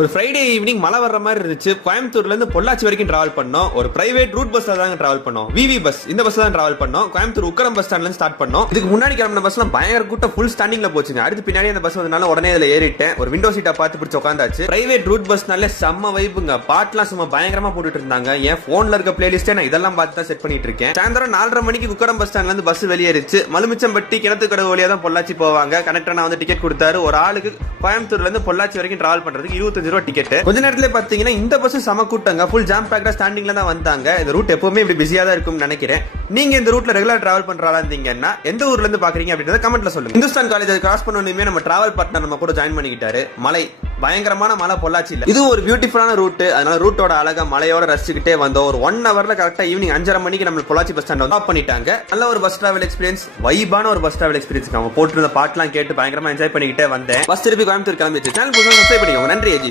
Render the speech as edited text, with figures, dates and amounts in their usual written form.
ஒரு Friday evening மழை வர்ற மாதிரி இருந்துச்சு. கோயம்புத்தூர்ல இருந்து பொள்ளாச்சி வரைக்கும் டிராவல் பண்ணோம். ஒரு பிரைவேட் ரூட் பஸ்ல தான் டிராவல் பண்ணோம். விவி பஸ், இந்த பஸ்ல தான் டிராவல் பண்ணோம். கோயம்புத்தூர் உக்கரம் பஸ் ஸ்டாண்ட்ல ஸ்டார்ட் பண்ணோம். இதுக்கு முன்னாடி கிளம்பின பஸ்லாம் பயங்கர கூட்டம், ஃபுல் ஸ்டாண்டிங்ல போச்சுங்க. அடுத்து பின்னாடி அந்த பஸ் வந்தனால உடனே இதுல ஏறிட்டேன். ஒரு விண்டோ சீட்டா பார்த்து பிடிச்சு உட்காந்தாச்சு. பிரைவேட் ரூட் பஸ்னாலே செம்ம வைப்புங்க. பாட்டுலாம் சும்மா பயங்கரமா போட்டுட்டு இருந்தாங்க. என் போன்ல இருக்க பிளேலிஸ்டே நான் இதெல்லாம் பார்த்து தான் செட் பண்ணிட்டு இருக்கேன். சாயந்தரம் 4:30 மணிக்கு உக்கரம் பஸ் ஸ்டாண்ட்ல இருந்து பஸ் வெளியேறிச்சு. மலுமிச்சம்பட்டி கிணத்துக்கடவு வழியா தான் பொள்ளாச்சி போவாங்க. கனெக்டர் நான் வந்து டிக்கெட் கொடுத்தாரு. ஒரு ஆளுக்கு கோயம்புத்தூர்ல இருந்து பொள்ளாச்சி வரைக்கும் டிராவல் பண்றதுக்கு 25 ரூபாய் டிக்கெட். கொஞ்ச நேரத்துல பாத்தீங்கன்னா இந்த பஸ் சம கூட்டங்க, ஃபுல் ஜாம் பேக்டா ஸ்டாண்டிங்ல தான் வந்தாங்க. இந்த ரூட் எப்பவுமே இப்படி பிஸியா தான் இருக்கும்னு நினைக்கிறேன். நீங்க இந்த ரூட்ல ரெகுலர் டிராவல் பண்றாளா இருந்தீங்கன்னா எந்த ஊர்ல இருந்து பாக்குறீங்க அப்படின்றத கமெண்ட்ல சொல்லுங்க. இந்துஸ்தான் காலேஜ் கிராஸ் பண்ணணுமே நம்ம டிராவல் பார்ட்னர் நம்ம கூட ஜாயின் பண்ணிக்கிட்டாரு. மலை பயங்கரமான மலை பொள்ளாச்சியில். இது ஒரு பியூட்டிஃபுல்லான ரூட். அதனால ரூட்டோட அழகா மலையோட ரசிச்சுக்கிட்டே வந்தோம். ஒரு 1 ஹவர்ல கரெக்டா ஈவினிங் 5:30 மணிக்கு நம்ம பொள்ளாச்சி பஸ் ஸ்டாண்ட் ஆஃப் பண்ணிட்டாங்க. நல்ல ஒரு பஸ் டிராவல் எக்ஸ்பீரியன்ஸ், வைபான ஒரு பஸ் டிராவல் எக்ஸ்பீரியன்ஸ். அவங்க போட்டு பாட்டுலாம் கேட்டு பயங்கரமா என்ஜாய் பண்ணிக்கிட்டே வந்தேன். பஸ் திருப்பி கோயம்புத்தூர் கிளம்பிச்சு. சேனல் புதுசாக சப்ஸ்கிரைப் பண்ணிக்கோங்க. நன்றி.